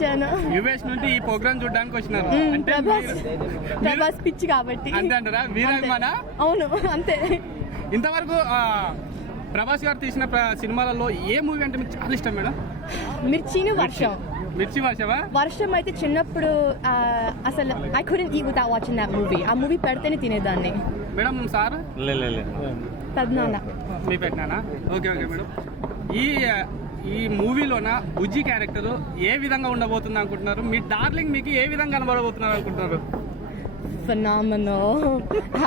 US నుండి ఈ programme చూడడానికి వచ్చినారు అంటే ప్రభాస్ పిచ్చి కాబట్టి అంతే అంటారా? వీరభిమాన? అవును అంతే. ఇంతవరకు ప్రభాస్ గారు తీసిన సినిమాలలో ఏ మూవీ అంటే మీకు చాలా ఇష్టం మేడం? మిర్చిని వర్షం. మిర్చి వర్షమా? వర్షం అయితే చిన్నప్పుడు అసలు I couldn't eat without watching that movie. ఆ మూవీ పెడితేనే తినేదాన్ని. మేడం సార్ పెద్దనాన్న మీ పెట్టినానా? Okay okay madam. ఈ మూవీలోన బుజ్జి క్యారెక్టర్ ఏ విధంగా ఉండబోతుంది అనుకుంటున్నారు? మీ డార్లింగ్ మీకు ఏ విధంగా కనబడబోతున్నారు అనుకుంటున్నారు? Phenomenal.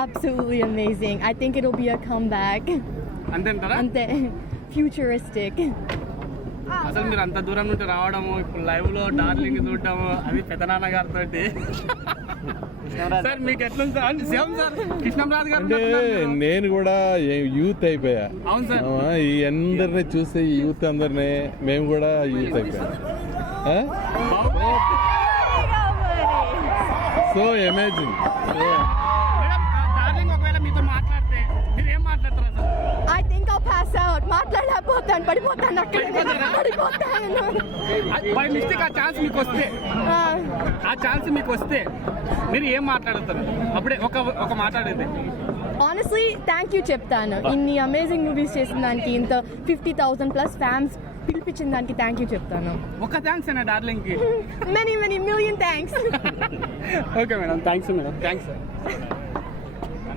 Absolutely amazing. I think it'll be a comeback. అంతేంటారా? అంతే. Futuristic. అసలు మీరు అంత దూరం నుండి రావడము, ఇప్పుడు లైవ్ లో డార్లింగ్ చూడటము, అది పెద్దనాన్న గారితో సార్ మీకు ఎట్లుంది సార్? సేమ్ సార్ కృష్ణంరాజు గారు. నేను కూడా యూత్ అయిపోయా. అవును సార్. ఈ అందరిని చూసి యూత్ అందరినీ మేము కూడా యూత్ అయిపోయా. So amazing. డార్లింగ్ ఒకవేళ మీతో మాట్లాడితే మీరు ఏం మాట్లాడతారు sir? I think I'll pass out. మాట్లాడలేకపోతాను, పడిపోతాను అక్కడ. బై మిస్టేక్ ఆ ఛాన్స్ మీకు వస్తే మీరు ఏం మాట్లాడతారు? అప్పుడే ఒక మాట్లాడేది. Honestly, thank you చెప్తాను. ఇన్ని అమేజింగ్ మూవీస్ చేసిన దానికి, ఇంత 50,000+ ఫ్యాన్స్ పిలిపించిన దానికి థ్యాంక్ యూ చెప్తాను. ఒక థ్యాంక్స్ అన్న డార్లింగ్ కి. many million thanks. Okay madam, thanks madam. Thanks.